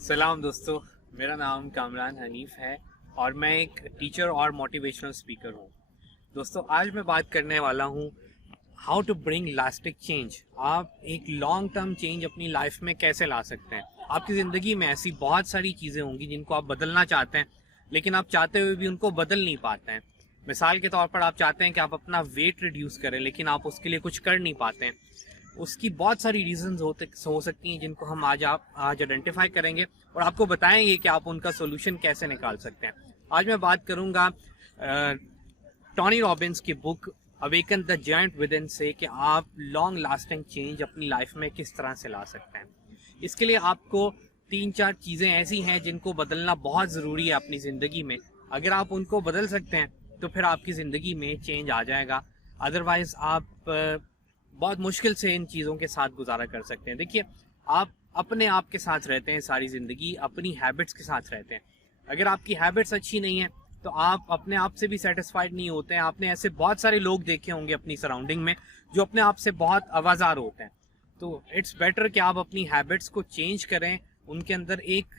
सलाम दोस्तों, मेरा नाम कामरान हनीफ है और मैं एक टीचर और मोटिवेशनल स्पीकर हूँ। दोस्तों, आज मैं बात करने वाला हूँ how to bring lasting change. आप एक लॉन्ग टर्म चेंज अपनी लाइफ में कैसे ला सकते हैं। आपकी ज़िंदगी में ऐसी बहुत सारी चीज़ें होंगी जिनको आप बदलना चाहते हैं, लेकिन आप चाहते हुए भी उनको बदल नहीं पाते हैं। मिसाल के तौर पर आप चाहते हैं कि आप अपना वेट रिड्यूस करें, लेकिन आप उसके लिए कुछ कर नहीं पाते हैं। उसकी बहुत सारी रीजंस हो सकती हैं जिनको हम आज आइडेंटिफाई करेंगे और आपको बताएंगे कि आप उनका सोल्यूशन कैसे निकाल सकते हैं। आज मैं बात करूंगा टोनी रॉबिन्स की book awaken the giant with in से कि आप लॉन्ग लास्टिंग चेंज अपनी लाइफ में किस तरह से ला सकते हैं। इसके लिए आपको 3-4 चीज़ें ऐसी हैं जिनको बदलना बहुत ज़रूरी है अपनी ज़िंदगी में। अगर आप उनको बदल सकते हैं तो फिर आपकी ज़िंदगी में चेंज आ जाएगा। अदरवाइज़ आप बहुत मुश्किल से इन चीज़ों के साथ गुजारा कर सकते हैं। देखिए, आप अपने आप के साथ रहते हैं सारी ज़िंदगी, अपनी हैबिट्स के साथ रहते हैं। अगर आपकी हैबिट्स अच्छी नहीं है तो आप अपने आप से भी सेटिस्फाइड नहीं होते हैं। आपने ऐसे बहुत सारे लोग देखे होंगे अपनी सराउंडिंग में जो अपने आप से बहुत आवाज़ार होते हैं। तो इट्स बेटर कि आप अपनी हैबिट्स को चेंज करें, उनके अंदर एक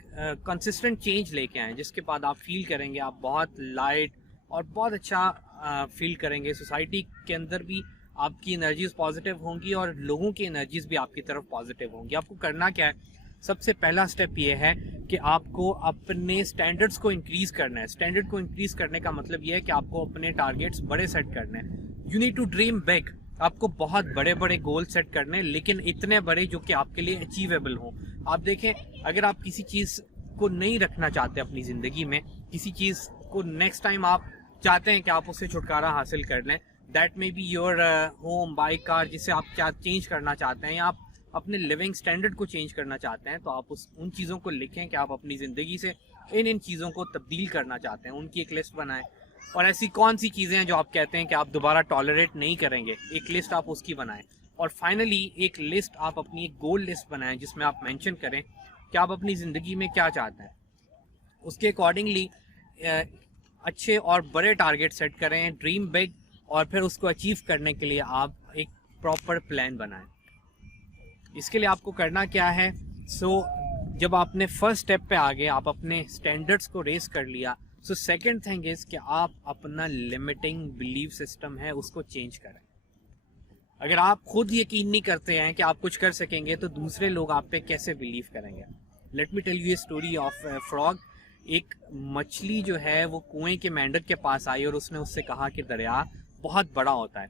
कंसिस्टेंट चेंज लेके आएँ, जिसके बाद आप फील करेंगे आप बहुत लाइट और बहुत अच्छा फील करेंगे। सोसाइटी के अंदर भी आपकी एनर्जीज पॉजिटिव होंगी और लोगों की एनर्जीज भी आपकी तरफ पॉजिटिव होंगी। आपको करना क्या है, सबसे पहला स्टेप ये है कि आपको अपने स्टैंडर्ड्स को इंक्रीज करना है। स्टैंडर्ड को इंक्रीज करने का मतलब ये है कि आपको अपने टारगेट्स बड़े सेट करने हैं। You need to dream big. आपको बहुत बड़े बड़े गोल सेट करने हैं, लेकिन इतने बड़े जो कि आपके लिए अचीवेबल हों। आप देखें, अगर आप किसी चीज़ को नहीं रखना चाहते अपनी ज़िंदगी में, किसी चीज़ को नेक्स्ट टाइम आप चाहते हैं कि आप उससे छुटकारा हासिल कर लें, that may be your home, bike, car, जिसे आप क्या चेंज करना चाहते हैं, या आप अपने लिविंग स्टैंडर्ड को चेंज करना चाहते हैं, तो आप उन चीज़ों को लिखें कि आप अपनी ज़िंदगी से इन चीज़ों को तब्दील करना चाहते हैं। उनकी एक लिस्ट बनाएं और ऐसी कौन सी चीज़ें हैं जो आप कहते हैं कि आप दोबारा टॉलरेट नहीं करेंगे, एक लिस्ट आप उसकी बनाएं। और फाइनली एक लिस्ट आप अपनी एक गोल लिस्ट बनाएं जिसमें आप मेंशन करें कि आप अपनी ज़िंदगी में क्या चाहते हैं। उसके अकॉर्डिंगली अच्छे और बड़े टारगेट सेट करें, ड्रीम बिग, और फिर उसको अचीव करने के लिए आप एक प्रॉपर प्लान बनाएं। इसके लिए आपको करना क्या है, जब आपने फर्स्ट स्टेप पे आ गए, आप अपने स्टैंडर्ड्स को रेस कर लिया, सेकंड थिंग इज कि आप अपना लिमिटिंग बिलीफ सिस्टम है उसको चेंज करें। अगर आप खुद यकीन नहीं करते हैं कि आप कुछ कर सकेंगे तो दूसरे लोग आप पे कैसे बिलीव करेंगे। Let me tell you a story of frog. एक मछली जो है वो कुएं के मेंढक के पास आई और उसने उससे कहा कि दरिया बहुत बड़ा होता है।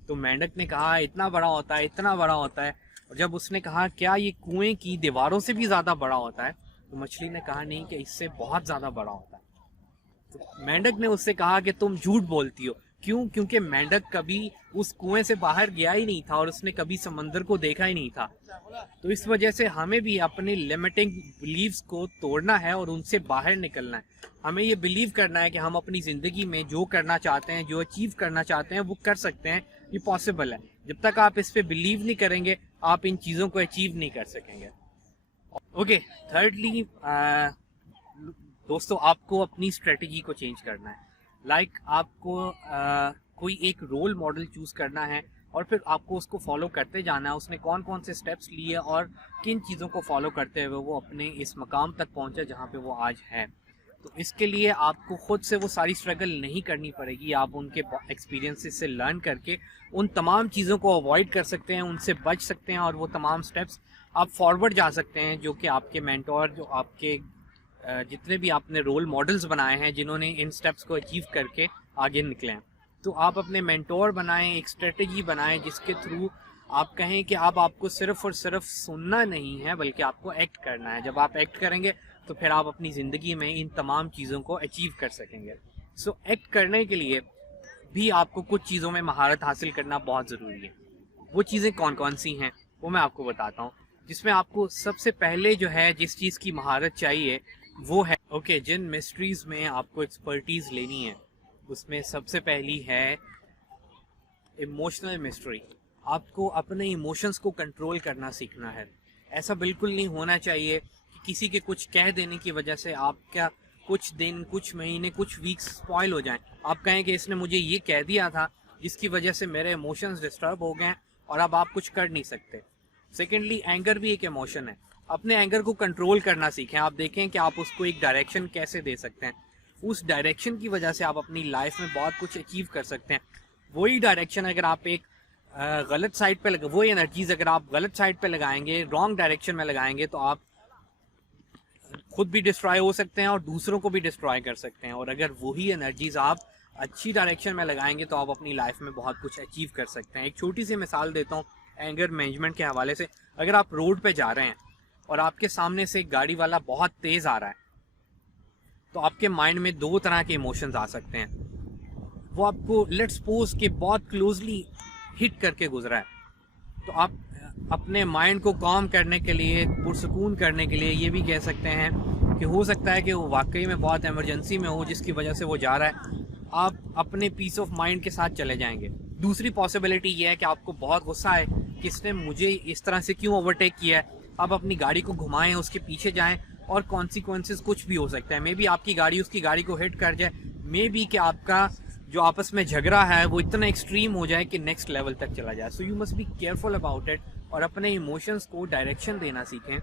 तो मेंढक ने कहा इतना बड़ा होता है, इतना बड़ा होता है। और जब उसने कहा क्या ये कुएं की दीवारों से भी ज़्यादा बड़ा होता है, तो मछली ने कहा नहीं, कि इससे बहुत ज़्यादा बड़ा होता है। तो मेंढक ने उससे कहा कि तुम झूठ बोलती हो। क्यों? क्योंकि मेंढक कभी उस कुएं से बाहर गया ही नहीं था और उसने कभी समंदर को देखा ही नहीं था। तो इस वजह से हमें भी अपने लिमिटिंग बिलीव्स को तोड़ना है और उनसे बाहर निकलना है। हमें ये बिलीव करना है कि हम अपनी ज़िंदगी में जो करना चाहते हैं, जो अचीव करना चाहते हैं, वो कर सकते हैं, ये पॉसिबल है। जब तक आप इस पे बिलीव नहीं करेंगे, आप इन चीज़ों को अचीव नहीं कर सकेंगे। ओके, थर्डली दोस्तों, आपको अपनी स्ट्रेटजी को चेंज करना है। आपको कोई एक रोल मॉडल चूज़ करना है और फिर आपको उसको फॉलो करते जाना है। उसने कौन कौन से स्टेप्स लिए और किन चीज़ों को फॉलो करते हुए वो अपने इस मकाम तक पहुंचा जहां पे वो आज है। तो इसके लिए आपको खुद से वो सारी स्ट्रगल नहीं करनी पड़ेगी। आप उनके एक्सपीरियंसेस से लर्न करके उन तमाम चीज़ों को अवॉइड कर सकते हैं, उनसे बच सकते हैं और वो तमाम स्टेप्स आप फॉरवर्ड जा सकते हैं जो कि आपके मेंटोर, जो आपके जितने भी आपने रोल मॉडल्स बनाए हैं जिन्होंने इन स्टेप्स को अचीव करके आगे निकले हैं। तो आप अपने मेंटोर बनाएं, एक स्ट्रेटजी बनाएं जिसके थ्रू आप कहें कि आपको सिर्फ और सिर्फ सुनना नहीं है बल्कि आपको एक्ट करना है। जब आप एक्ट करेंगे तो फिर आप अपनी ज़िंदगी में इन तमाम चीज़ों को अचीव कर सकेंगे। एक्ट करने के लिए भी आपको कुछ चीज़ों में महारत हासिल करना बहुत ज़रूरी है। वो चीज़ें कौन कौन सी हैं वो मैं आपको बताता हूँ। जिसमें आपको सबसे पहले जो है जिस चीज़ की महारत चाहिए वो है जिन मिस्ट्रीज़ में आपको एक्सपर्टीज़ लेनी है, उसमें सबसे पहली है इमोशनल मिस्ट्री। आपको अपने इमोशंस को कंट्रोल करना सीखना है। ऐसा बिल्कुल नहीं होना चाहिए कि किसी के कुछ कह देने की वजह से आपका कुछ दिन, कुछ महीने, कुछ वीक्स स्पॉइल हो जाएं। आप कहें कि इसने मुझे ये कह दिया था जिसकी वजह से मेरे इमोशंस डिस्टर्ब हो गए और अब आप कुछ कर नहीं सकते। सेकेंडली, एंगर भी एक इमोशन है। अपने एंगर को कंट्रोल करना सीखें। आप देखें कि आप उसको एक डायरेक्शन कैसे दे सकते हैं। उस डायरेक्शन की वजह से आप अपनी लाइफ में बहुत कुछ अचीव कर सकते हैं। वही डायरेक्शन अगर आप एक गलत साइड पे वही एनर्जीज अगर आप गलत साइड पे लगाएंगे, रॉन्ग डायरेक्शन में लगाएंगे, तो आप खुद भी डिस्ट्रॉय हो सकते हैं और दूसरों को भी डिस्ट्रॉय कर सकते हैं। और अगर वही एनर्जीज आप अच्छी डायरेक्शन में लगाएंगे तो आप अपनी लाइफ में बहुत कुछ अचीव कर सकते हैं। एक छोटी सी मिसाल देता हूँ एंगर मैनेजमेंट के हवाले से। अगर आप रोड पे जा रहे हैं और आपके सामने से एक गाड़ी वाला बहुत तेज आ रहा है, तो आपके माइंड में दो तरह के इमोशंस आ सकते हैं। वो आपको लेट्स सपोज के बहुत क्लोजली हिट करके गुजरा है, तो आप अपने माइंड को काम करने के लिए, पुरसकून करने के लिए ये भी कह सकते हैं कि हो सकता है कि वो वाकई में बहुत इमरजेंसी में हो जिसकी वजह से वो जा रहा है। आप अपने पीस ऑफ माइंड के साथ चले जाएंगे। दूसरी पॉसिबिलिटी ये है कि आपको बहुत गुस्सा है कि इसने मुझे इस तरह से क्यों ओवरटेक किया है। आप अपनी गाड़ी को घुमाएं, उसके पीछे जाएं और कॉन्सिक्वेंसेस कुछ भी हो सकता है। मे बी आपकी गाड़ी उसकी गाड़ी को हिट कर जाए, मे बी कि आपका जो आपस में झगड़ा है वो इतना एक्सट्रीम हो जाए कि नेक्स्ट लेवल तक चला जाए। So you must be careful about it और अपने इमोशंस को डायरेक्शन देना सीखें,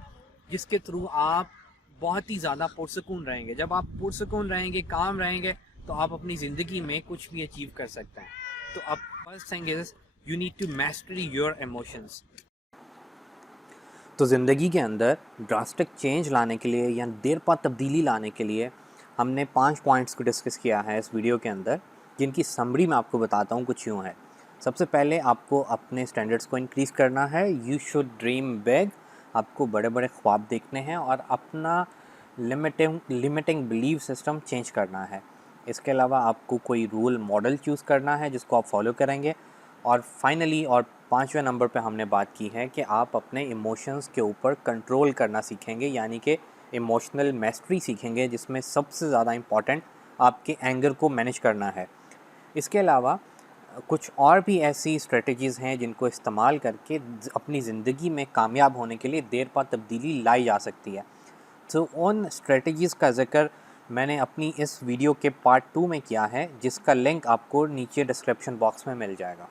जिसके थ्रू आप बहुत ही ज़्यादा पुरसकून रहेंगे। जब आप पुरसकून रहेंगे, काम रहेंगे, तो आप अपनी ज़िंदगी में कुछ भी अचीव कर सकते हैं। तो अब first thing is you need to master your emotions. तो ज़िंदगी के अंदर ड्रास्टिक चेंज लाने के लिए या देर पा तब्दीली लाने के लिए हमने 5 पॉइंट्स को डिस्कस किया है इस वीडियो के अंदर, जिनकी समरी मैं आपको बताता हूँ कुछ यूँ है। सबसे पहले आपको अपने स्टैंडर्ड्स को इंक्रीज़ करना है। You should dream big. आपको बड़े बड़े ख्वाब देखने हैं और अपना लिमिटिंग बिलीव सिस्टम चेंज करना है। इसके अलावा आपको कोई रोल मॉडल चूज़ करना है जिसको आप फॉलो करेंगे। और फाइनली और 5वें नंबर पे हमने बात की है कि आप अपने इमोशंस के ऊपर कंट्रोल करना सीखेंगे, यानी कि इमोशनल मैस्ट्री सीखेंगे, जिसमें सबसे ज़्यादा इम्पॉर्टेंट आपके एंगर को मैनेज करना है। इसके अलावा कुछ और भी ऐसी स्ट्रेटजीज़ हैं जिनको इस्तेमाल करके अपनी ज़िंदगी में कामयाब होने के लिए देर पा तब्दीली लाई जा सकती है। तो उन स्ट्रेटजीज़ का ज़िक्र मैंने अपनी इस वीडियो के पार्ट 2 में किया है, जिसका लिंक आपको नीचे डिस्क्रिप्शन बॉक्स में मिल जाएगा।